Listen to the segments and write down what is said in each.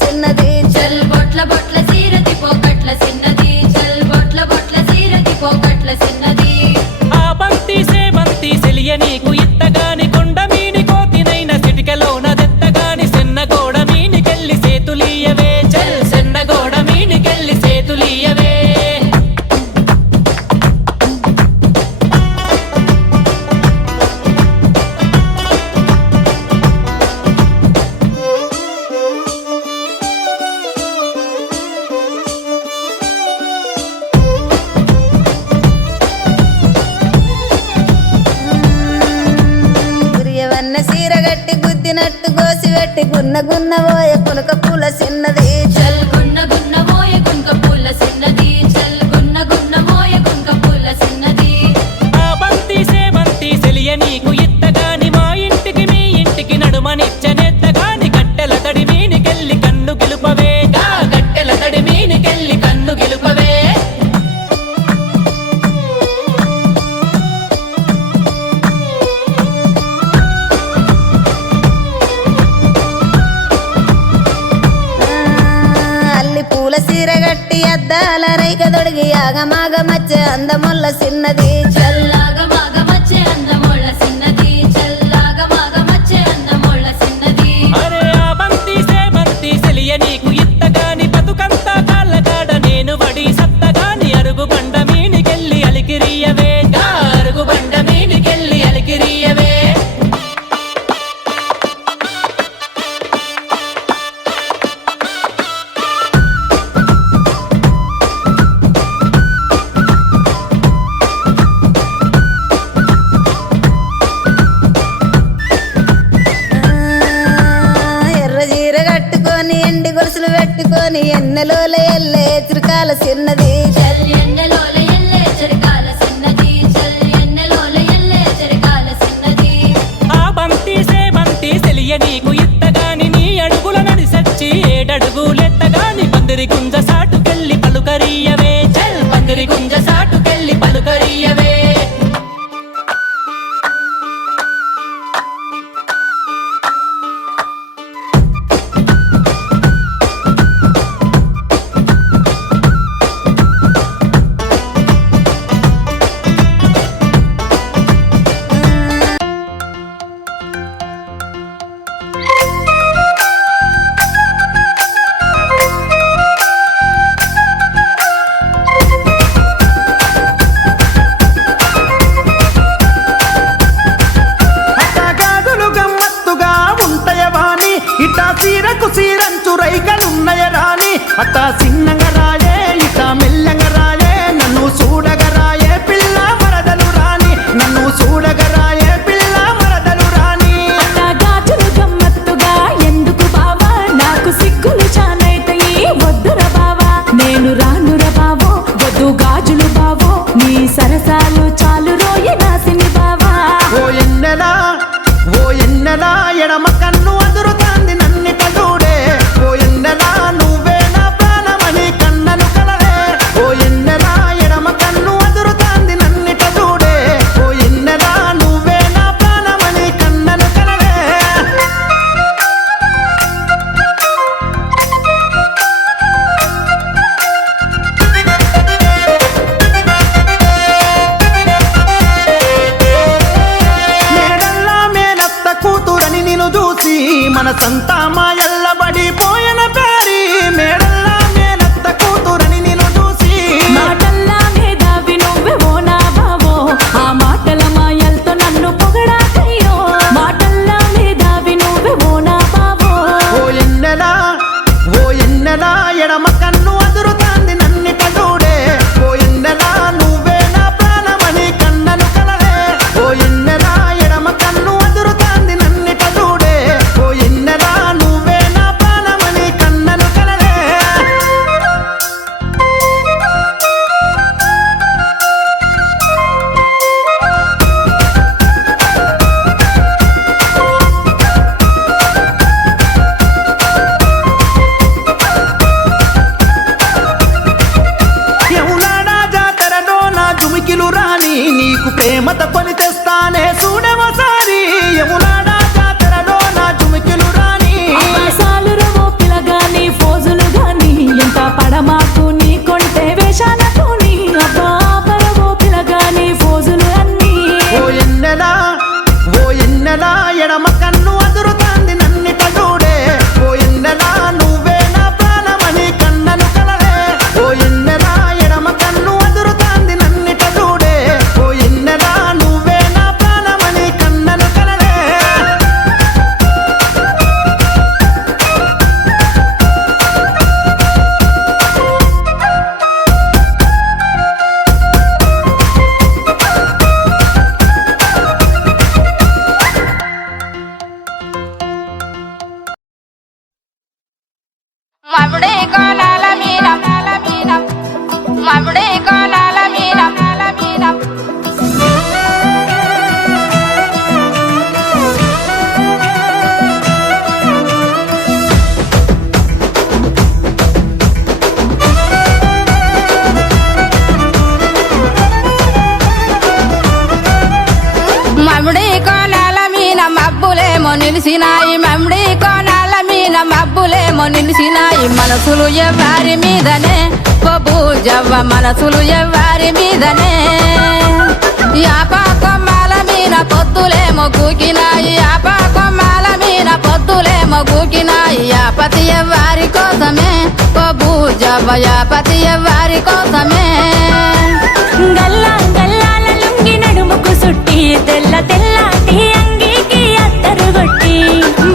చిన్నది చల్ బొట్ల బొట్ల సీరది పోకట్ల చిన్నది చల్ బొట్ల బొట్ల సీరది పోకట్ల చిన్నది ఆ బంతి సేవంతి సెలియ నీకు ఇత్తగాని కొండ మీని కోతినైన సిటికలోన దెత్తగాని సెన్నగోడ మీనికెళ్ళి సేతులీయవే చల్ సెన్నగోడ మీనికెళ్ళి సేతులీయవే సీరగట్టి గుద్దినట్టు గోసి పెట్టి గున్న గున్న పోయ కునక పూల చిన్నది చల్ గున్న గున్న పోయ కునక పూల చిన్నది చల్ గున్న గున్న పోయ కునక పూల చిన్నది ఆ బంతి సేవంతి సెలియ నీకు ఇత్తగాని మా ఇంటికి మీ ఇంటికి నడుమనిచ్చనెత్తగాని గట్టెల తడి మీనికెళ్ళి కన్ను గెలుపవే గట్టెల తడి మీనికెళ్ళి కన్ను గెలుపవే సీరగట్టి అద్దాల రైక దొడిగి ఆగమాగమచ్చే అందముల్ల చిన్నది చల్లాగమాగమచ్చే అందముల్ల చిన్నది చల్లాగమాగమచ్చే అందముల్ల చిన్నది అరే ఆ బంతి సేవంతి సెలియ నీకు ఇత్తగాని బతుకంతా కాళ్ళగాడ నేను వడి సత్తగాని అరుగు బండ మీనికెళ్ళి అలికిరియవే అరుగు బండ మీనికెళ్ళి అలికిరియవే ఎండి గొలుసులు పెట్టుకొని ఎన్నెలోల ఎల్లే చిరకాల చిన్నది చల్ ఎన్నెలోల ఎల్లే చిరకాల చిన్నది చల్ ఎన్నెలోల ఎల్లే చిరకాల చిన్నది ఆ బంతి సేవంతి సెలియ నీకు ఇత్తగాని నీ అడుగుల నడిసచ్చి ఏడడుగులెత్తగాని పందిరి గుంజ సాటుకెళ్ళి పలుకరియవే చల్ పందిరి గుంజ సాటుకెళ్ళి పలుకరియవే అట్టా సిన్నగా రాయే ఇట్టా మెల్లగా రాయే నన్ను చూడగా రాయే పిల్ల మరదలు రాని నన్ను చూడగా రాయే పిల్ల మరదలు రాని అట్టా గాజులు గమ్మత్తుగా ఎందుకు బావా నాకు సిగ్గులు చానైతయి వద్దుర బావా నేను రానుర బావో వద్దు గాజులు బావో నీ సరసాలు చాలు రోయి నాసిని బావా ఓ ఎన్నెలా ఎడమ కన్ను అదురుతాంది నన్నిట చూడే ఓ ఎన్నెలా నువ్వే నా ప్రాణమని కన్నను కలలే ఓ ఎన్నెలా ఎడమ కన్ను అదురుతాంది నన్నిట చూడే ఓ ఎన్నెలా నువ్వే నా ప్రాణమని కన్నను కలలే మేడల్లా మేనత్త కూతురని నిన్ను చూసి మనసంతా మాయల్లబడి పోయిన పేరి మేడల్లా మేనత్త కూతురని నిన్ను చూసి మాటల్లా మేధావి నువ్వెవో నా బావో ఆ మాటల మాయలతో నన్ను పొగడాకయ్యో మాటల్లా మేధావి నువ్వెవో నా బావో ఓ ఎన్నెలా ఎడమ కన్ను అదురుతాంది నన్నిట చూడే ఓ ఎన్నెలా నువ్వే నా ప్రాణమని కన్నను కలలే ఓ ఎన్నెలా ఎడమ కన్ను అదురుతాంది నన్నిట చూడే ఓ ఎన్నెలా నువ్వు నిలిసినాయి మమ్మిడి కోణాల మీద మబ్బులేమో నిలిసినాయి మనసులు ఎవ్వారి మీదనే బొబ్బు జవ్వ మనసులు ఎవ్వారి మీదనే యాప కొమ్మాల మీద పొత్తులేమో కూకినాయి యాప కొమ్మాల మీద పొత్తులేమో కూకినాయి యాపతి ఎవ్వారి కోసమే బొబ్బు జవ్వ యాపతి ఎవ్వారి కోసమే గల్లా గల్లాల లుంగి నడుముకు సుట్టి తెల్ల తెల్లాటి అంగీకి అత్తరు కొట్టి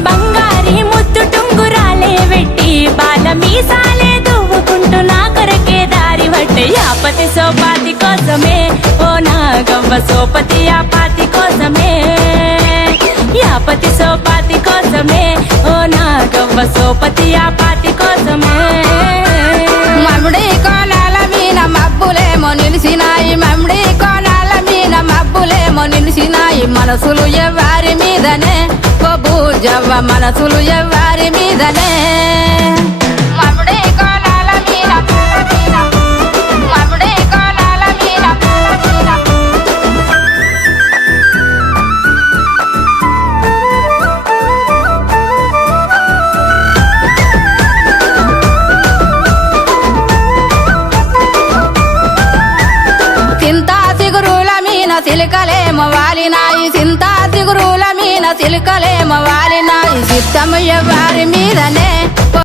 బంగారి ముద్దు టుంగురాలే వెట్టి బాల మీసాలే దువ్వుకుంటూ నా కొరకే దారి వట్టే యాపతి సోపాతి కోసమే ఓ నా గవ్వ సోపతి యాపాతి కోసమే యాపతి సోపాతి కోసమే ఓ నా గవ్వ సోపతి యాపాతి కోసమే మమ్మిడి కోణాల మీద మబ్బులేమో నిలిసినాయి మమ్మిడి కోణాల మీద మబ్బులేమో నిలిసినాయి మనసులు ఎవ్వారి మీదనే బొబ్బు జవ్వ మనసులు ఎవ్వారి మీదనే మమ్మిడి కోణాల మీద మమ్మిడి కోణాల మీద సింతా సిగురుల మీన సిలికలేమో వాలినాయి సింతా సిగురుల మీన సిలికలేమో వాలినాయి చిత్తము ఎవ్వారి మీదనే